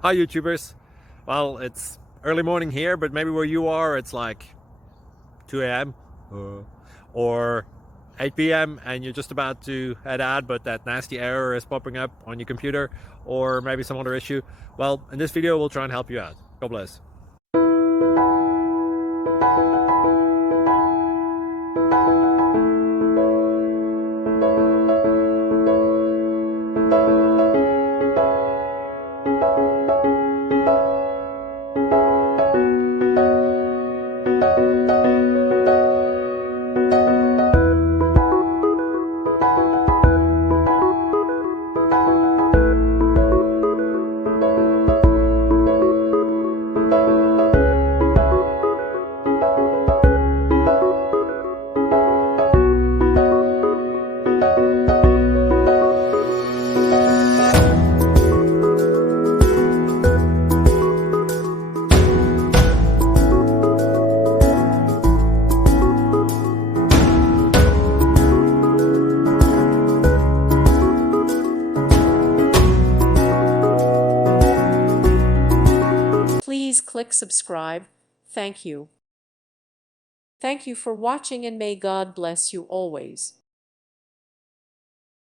Hi YouTubers. Well, it's early morning here, but maybe where you are it's like 2 a.m. Or 8 p.m. and you're just about to head out, but that nasty error is popping up on your computer, or maybe some other issue. Well, in this video we'll try and help you out. God bless. Please click subscribe. Thank you. Thank you for watching, and may God bless you always.